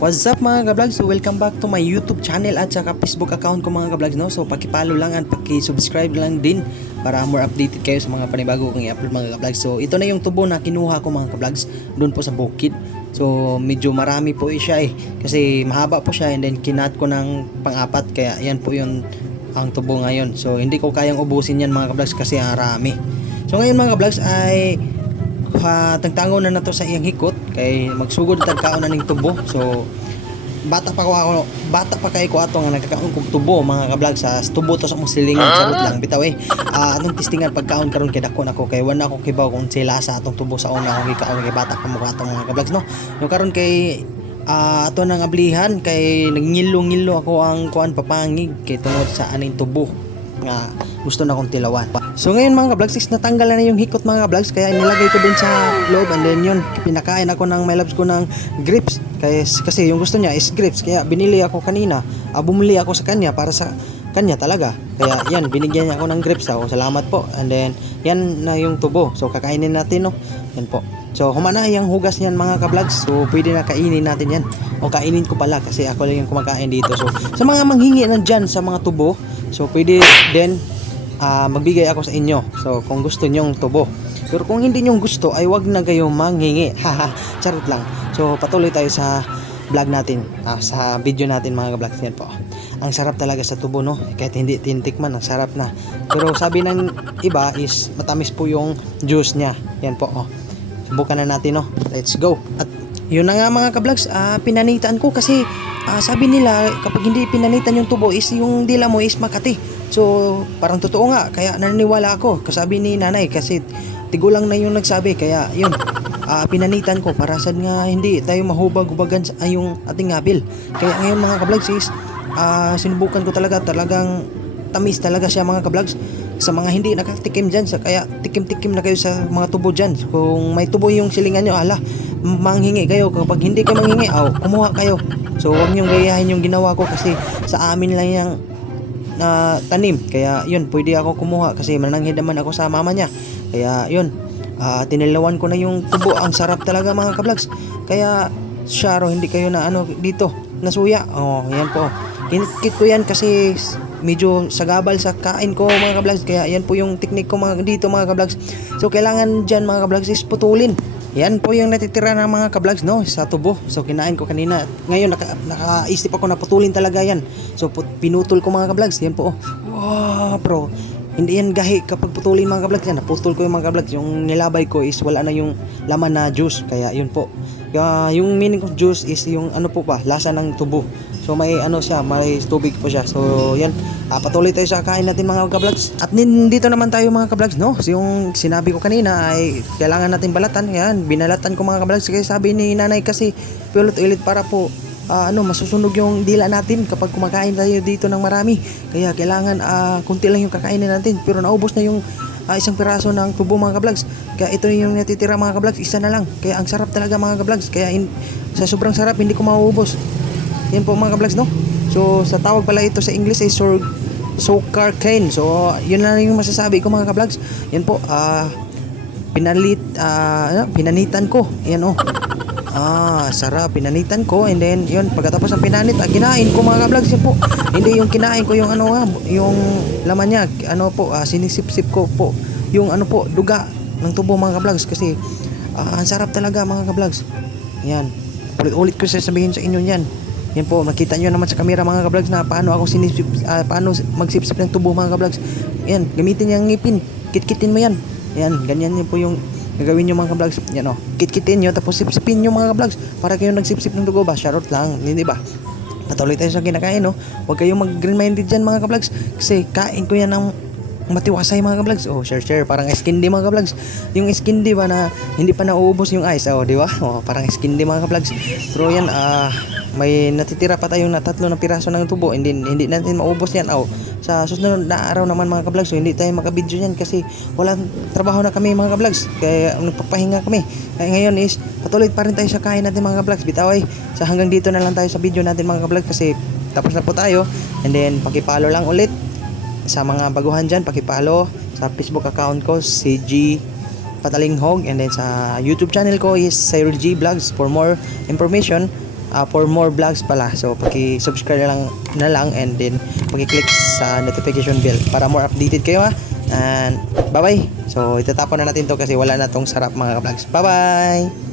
What's up mga ka-vlogs? So welcome back to my YouTube channel at saka Facebook account ko mga ka-vlogs, no? So paki-follow lang at paki-subscribe lang din para more updated kayo sa mga panibago kong i-upload mga ka-vlogs. So ito na yung tubo na kinuha ko mga ka-vlogs doon po sa bukid. So medyo marami po siya kasi mahaba po siya, and then kinat ko ng pang-apat, kaya yan po yung ang tubo ngayon. So hindi ko kayang ubusin yan mga ka-vlogs kasi marami. So ngayon mga ka-vlogs ay tagtango na nato sa iyang hikot kay magsugod tagkaon na ning tubo. So bata pa kay ko ato nga nagkakaon kog tubo mga ka-vlog sa tubo to sa mong silingan. Charot lang bitaw atong testingan pagkaon karon kay dako nako kay wala ako kibaw kung sila sa atong tubo sa una akong gikaon kay bata pa mo atong mga ka-vlogs, no. No karon kay ato nang ablihan kay nagngilo-ngilo ako ang kuan papangig kay tungod sa aning tubo nga gusto na kong tilawan. So ngayon mga ka-vlogs is natanggal na yung hikot mga ka-vlogs, kaya nilagay ko din sa loob, and then yun pinakain ako ng my loves ko ng grapes kasi yung gusto niya is grapes, kaya binili ako kanina, bumili ako sa kanya para sa kanya talaga, kaya yan binigyan niya ako ng grapes. Ako salamat po, and then yan na yung tubo. So kakainin natin, no. Yan po. So humana yung hugas niyan mga ka-vlogs, so pwede na kainin natin yan, o kainin ko pala kasi ako lang yung kumakain dito. So sa mga manghingi nandyan sa mga tubo, so pwede din magbigay ako sa inyo. So kung gusto nyong tubo, pero kung hindi nyong gusto ay wag na kayong manghingi. Haha, charot lang. So patuloy tayo sa vlog natin, sa video natin mga ka-vlogs. Yan po, ang sarap talaga sa tubo, no. Kahit hindi tintikman, ang sarap na. Pero sabi ng iba is matamis po yung juice niya. Yan po, subukan na natin, no. Let's go. At yun na nga mga ka-vlogs, pinanitan ko kasi sabi nila kapag hindi pinanitan yung tubo is yung dila mo is makati. So parang totoo nga, kaya naniniwala ako kasabi ni nanay, kasi tigulang na yung nagsabi, kaya yun pinanitan ko para sad nga hindi tayo mahubag-hubagan sa yung ating ngabil. Kaya ngayon mga ka-vlogs is sinubukan ko talagang tamis talaga siya mga ka-vlogs. Sa mga hindi nakatikim dyan, kaya tikim-tikim na kayo sa mga tubo dyan. Kung may tubo yung silingan nyo, manghingi kayo. Kapag hindi kayo manghingi, kumuha kayo. So huwag nyong gayahin yung ginawa ko kasi sa amin lang yung tanim, kaya yun pwede ako kumuha kasi mananghid naman ako sa mama niya. Kaya yun, tinilawan ko na yung tubo. Ang sarap talaga mga ka-vlogs, kaya syaro hindi kayo na dito nasuya. Yan po, kinikit ko yan kasi medyo sagabal sa kain ko mga ka-vlogs, kaya yan po yung technique ko dito mga ka-vlogs. So kailangan dyan mga ka-vlogs is putulin. Yan po yung natitira ng mga ka-vlogs, no, sa tubo. So kinain ko kanina. Ngayon nakaisip ako na putulin talaga yan. So pinutol ko mga ka-vlogs. Yan po. Wow bro, hindi yan gahi kapag putulin mga ka-vlogs. Yan, naputol ko yung mga ka-vlogs. Yung nilabay ko is wala na yung laman na juice. Kaya yun po, yung meaning of juice is yung po ba, lasa ng tubo. So may siya, may tubig po siya. So yan, patuloy tayo sa kain natin mga ka-vlogs. At dito naman tayo mga ka-vlogs, no. So yung sinabi ko kanina ay kailangan natin balatan. Yan, binalatan ko mga ka-vlogs kasi sabi ni nanay kasi pilit-ulit para po masusunog yung dila natin kapag kumakain tayo dito ng marami. Kaya kailangan kunti lang yung kakainin natin, pero naubos na yung isang piraso ng tubo mga ka-vlogs. Kaya ito yung natitira mga ka-vlogs, isa na lang. Kaya ang sarap talaga mga ka-vlogs. Kaya sa sobrang sarap hindi ko mauubos. Yan po mga ka-vlogs, no. So sa tawag pala ito sa English ay sugar cane. So yun lang yung masasabi ko mga ka-vlogs. Yan po, pinanitan ko. Yan sarap, pinanitan ko, and then yun pagkatapos ng pinanit, kinain ko mga ka-vlogs. Yan po, hindi yung kinain ko yung yung laman niya, sinisip-sip ko po yung duga ng tubo mga ka-vlogs, kasi ang sarap talaga mga ka-vlogs. Yan, ulit ko sasabihin sa inyo yan. Yan po, makita nyo naman sa camera mga ka-vlogs na paano ako paano magsipsip ng tubo mga ka-vlogs. Yan, gamitin yung ngipin, kitkitin mo yan. Yan, ganyan yun po yung gagawin nyo mga ka-vlogs. Yan kitkitin nyo, tapos sipsipin nyo mga ka-vlogs para kayo nagsipsip ng dugo ba. Charot lang, hindi ba? Patuloy tayo sa kinakain, no. Huwag kayong mag-green minded dyan mga ka-vlogs, kasi kain ko yan ng matiwasay mga ka-vlogs. Share parang skindi mga ka-vlogs. Yung skindi ba na hindi pa nauubos yung ice, di ba? Parang skindi mga ka-vlogs. Pero yan, may natitira pa tayong 3 na piraso ng tubo, hindi natin maubos yan. Sa susunod na araw naman mga ka-vlogs, so hindi tayo makabidyo yan kasi walang trabaho na kami mga ka-vlogs, kaya nagpapahinga kami. Kaya ngayon is patuloy pa rin tayo sa kain natin mga ka-vlogs. Bitaway, sa hanggang dito na lang tayo sa video natin mga ka-vlogs kasi tapos na po tayo. And then pakipalo lang ulit sa mga baguhan dyan, pakipalo sa Facebook account ko, CG Patalinghog, and then sa YouTube channel ko is Cyril G Vlogs for more information. for more vlogs pala. So paki-subscribe na lang and then paki-click sa notification bell para more updated kayo ha. And bye bye. So itatapon na natin to kasi wala na tong sarap mga ka-vlogs. Bye bye.